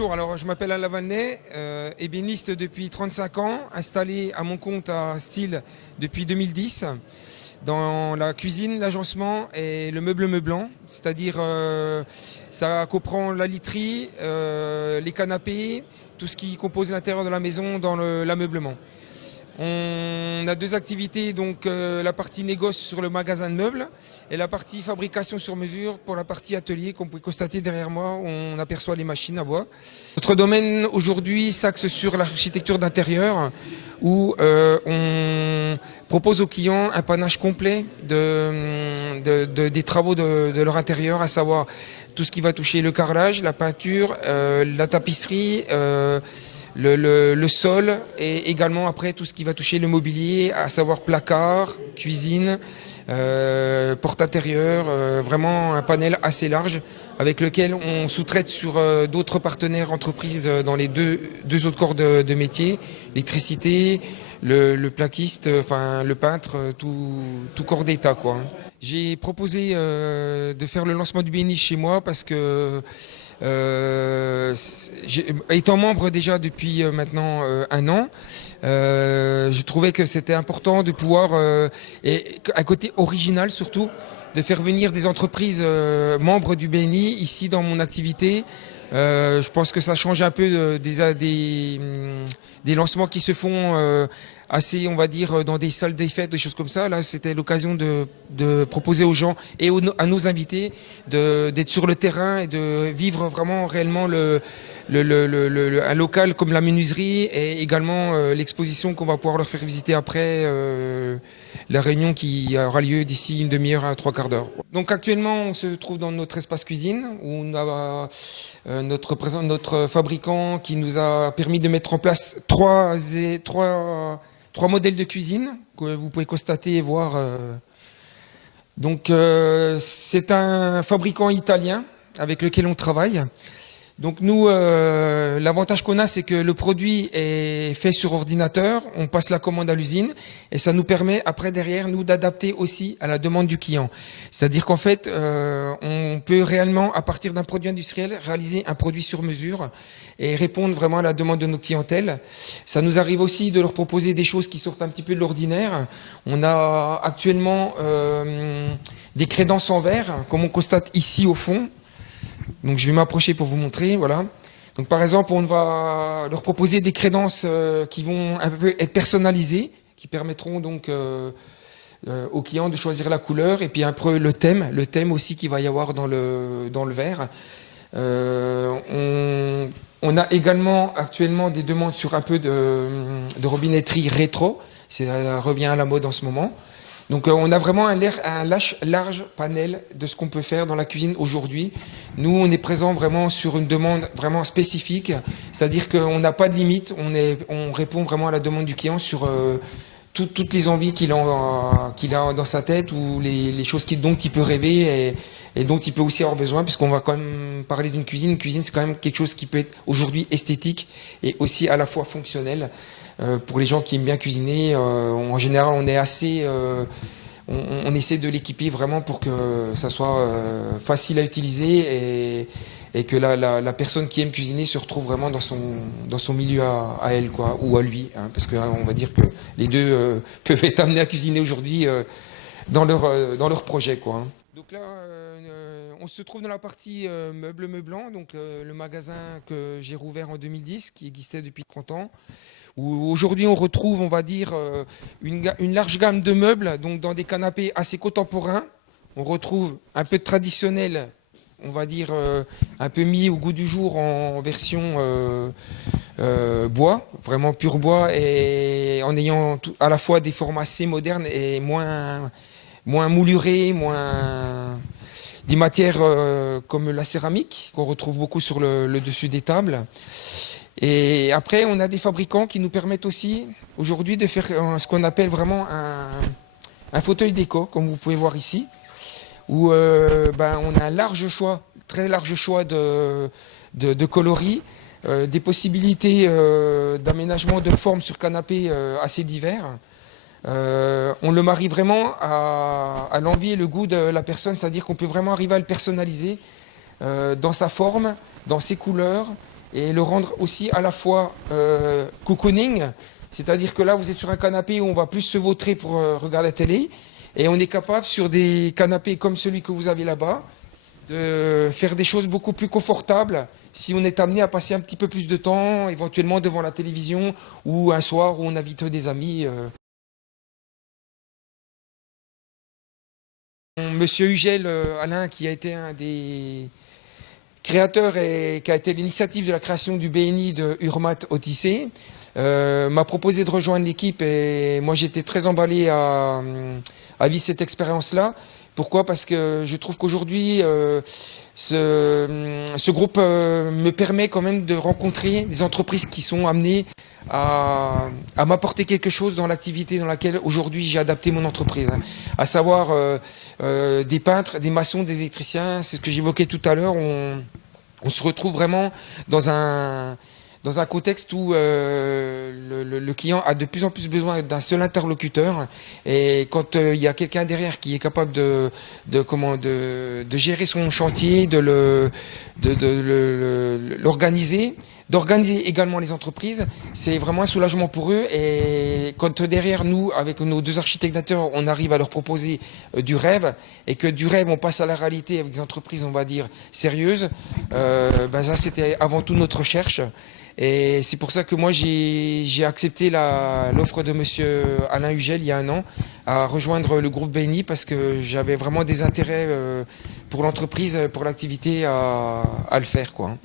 Bonjour, alors je m'appelle Alain Valnet, ébéniste depuis 35 ans, installé à mon compte à Style depuis 2010 dans la cuisine, l'agencement et le meublant, c'est-à-dire ça comprend la literie, les canapés, tout ce qui compose l'intérieur de la maison dans l'ameublement. On a deux activités, donc la partie négoce sur le magasin de meubles et la partie fabrication sur mesure pour la partie atelier. Comme vous pouvez constater derrière moi, on aperçoit les machines à bois. Notre domaine aujourd'hui s'axe sur l'architecture d'intérieur où on propose aux clients un panache complet des travaux de leur intérieur, à savoir tout ce qui va toucher le carrelage, la peinture, la tapisserie, le sol et également après tout ce qui va toucher le mobilier, à savoir placard, cuisine, porte intérieure, vraiment un panel assez large avec lequel on sous-traite sur d'autres partenaires entreprises dans les deux autres corps de métier, l'électricité, le plaquiste, enfin le peintre, tout corps d'état quoi. J'ai proposé de faire le lancement du BNI chez moi parce que étant membre déjà depuis maintenant un an, je trouvais que c'était important de pouvoir, et un côté original surtout, de faire venir des entreprises membres du BNI ici dans mon activité. Je pense que ça change un peu des lancements qui se font assez, on va dire, dans des salles des fêtes, des choses comme ça. Là, c'était l'occasion de proposer aux gens et à nos invités d'être sur le terrain et de vivre vraiment réellement un local comme la menuiserie et également l'exposition qu'on va pouvoir leur faire visiter après la réunion qui aura lieu d'ici une demi-heure à trois quarts d'heure. Donc actuellement, on se trouve dans notre espace cuisine où on a notre fabricant qui nous a permis de mettre en place trois modèles de cuisine que vous pouvez constater et voir. Donc c'est un fabricant italien avec lequel on travaille. Donc nous, l'avantage qu'on a, c'est que le produit est fait sur ordinateur, on passe la commande à l'usine et ça nous permet après derrière nous d'adapter aussi à la demande du client. C'est-à-dire qu'en fait, on peut réellement à partir d'un produit industriel réaliser un produit sur mesure et répondre vraiment à la demande de notre clientèle. Ça nous arrive aussi de leur proposer des choses qui sortent un petit peu de l'ordinaire. On a actuellement des crédences en verre, comme on constate ici au fond. Donc je vais m'approcher pour vous montrer, voilà. Donc par exemple, on va leur proposer des crédences qui vont un peu être personnalisées, qui permettront donc aux clients de choisir la couleur et puis un peu le thème aussi qu'il va y avoir dans le verre. On a également actuellement des demandes sur un peu de robinetterie rétro, ça revient à la mode en ce moment. Donc on a vraiment un large panel de ce qu'on peut faire dans la cuisine aujourd'hui. Nous, on est présent vraiment sur une demande vraiment spécifique, c'est-à-dire qu'on n'a pas de limite, on répond vraiment à la demande du client sur toutes les envies qu'il a dans sa tête ou les choses dont il peut rêver et dont il peut aussi avoir besoin, puisqu'on va quand même parler d'une cuisine. Une cuisine, c'est quand même quelque chose qui peut être aujourd'hui esthétique et aussi à la fois fonctionnel. Pour les gens qui aiment bien cuisiner, en général, on est assez, on essaie de l'équiper vraiment pour que ça soit facile à utiliser et que la personne qui aime cuisiner se retrouve vraiment dans son milieu à elle, quoi, ou à lui, hein, parce que on va dire que les deux peuvent être amenés à cuisiner aujourd'hui dans leur projet, quoi. Hein. Donc là, on se trouve dans la partie meublant, donc le magasin que j'ai rouvert en 2010, qui existait depuis 30 ans. Où aujourd'hui on retrouve, on va dire, une large gamme de meubles, donc dans des canapés assez contemporains. On retrouve un peu de traditionnel, on va dire, un peu mis au goût du jour en version bois, vraiment pur bois, et en ayant à la fois des formats assez modernes et moins moulurés, des matières comme la céramique, qu'on retrouve beaucoup sur le dessus des tables. Et après, on a des fabricants qui nous permettent aussi aujourd'hui de faire ce qu'on appelle vraiment un fauteuil déco, comme vous pouvez voir ici, où on a un très large choix de coloris, des possibilités d'aménagement de formes sur canapé assez divers. On le marie vraiment à l'envie et le goût de la personne, c'est-à-dire qu'on peut vraiment arriver à le personnaliser dans sa forme, dans ses couleurs, et le rendre aussi à la fois cocooning, c'est-à-dire que là vous êtes sur un canapé où on va plus se vautrer pour regarder la télé, et on est capable sur des canapés comme celui que vous avez là-bas de faire des choses beaucoup plus confortables si on est amené à passer un petit peu plus de temps éventuellement devant la télévision ou un soir où on invite des amis. Monsieur Hugel, Alain, qui a été un des créateurs et qui a été l'initiative de la création du BNI de Urmat Odyssée, m'a proposé de rejoindre l'équipe et moi j'étais très emballé à vivre cette expérience-là. Pourquoi? Parce que je trouve qu'aujourd'hui, ce groupe me permet quand même de rencontrer des entreprises qui sont amenées à m'apporter quelque chose dans l'activité dans laquelle aujourd'hui j'ai adapté mon entreprise, hein. À savoir des peintres, des maçons, des électriciens, c'est ce que j'évoquais tout à l'heure. On se retrouve vraiment dans un contexte où le client a de plus en plus besoin d'un seul interlocuteur. Et quand il y a quelqu'un derrière qui est capable de gérer son chantier, l'organiser, d'organiser également les entreprises, c'est vraiment un soulagement pour eux. Et quand derrière nous, avec nos 2 architectes d'intérieur, on arrive à leur proposer du rêve, et que du rêve on passe à la réalité avec des entreprises, on va dire, sérieuses, ça c'était avant tout notre recherche. Et c'est pour ça que moi j'ai accepté l'offre de monsieur Alain Hugel il y a un an à rejoindre le groupe BNI, parce que j'avais vraiment des intérêts pour l'entreprise, pour l'activité à le faire, quoi.